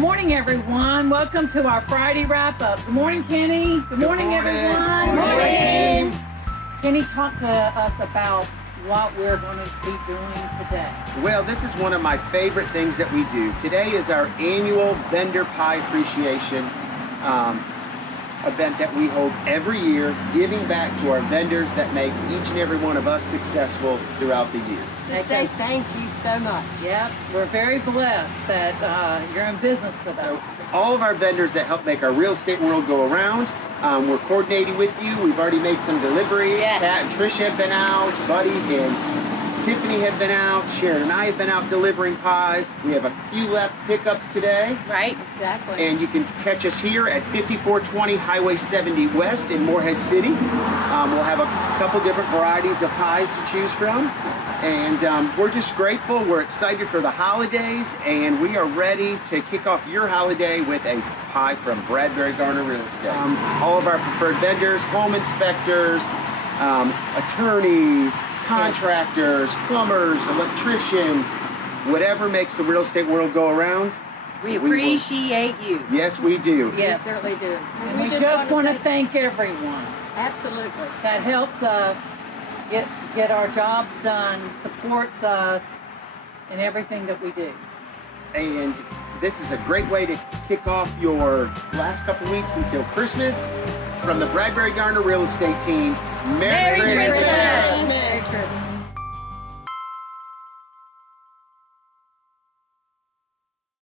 Good morning, everyone. Welcome to our Friday wrap-up. Good morning, Kenny. Good morning, everyone. Good morning. Kenny, talk to us about what we're going to be doing today. Well, this is one of my favorite things that we do. Today is our annual Vendor Pie Appreciation event that we hold every year, giving back to our vendors that make each and every one of us successful throughout the year. To say thank you so much. Yep, we're very blessed that you're in business with us. All of our vendors that help make our real estate world go around, we're coordinating with you. We've already made some deliveries. Yes. Pat and Trish have been out. Buddy and Tiffany have been out. Sharon and I have been out delivering pies. We have a few left pickups today. Right, exactly. And you can catch us here at 5420 Highway 70 West in Morehead City. We'll have a couple different varieties of pies to choose from. And we're just grateful. We're excited for the holidays, and we are ready to kick off your holiday with a pie from Bradbury Garner Real Estate. All of our preferred vendors, home inspectors, attorneys, contractors, plumbers, electricians, whatever makes the real estate world go around. We appreciate you. Yes, we do. Yes. We certainly do. And we just want to thank everyone Absolutely. that helps us get our jobs done, supports us in everything that we do. And this is a great way to kick off your last couple weeks until Christmas. From the Bradbury Garner Real Estate team, Merry Christmas! Merry Christmas.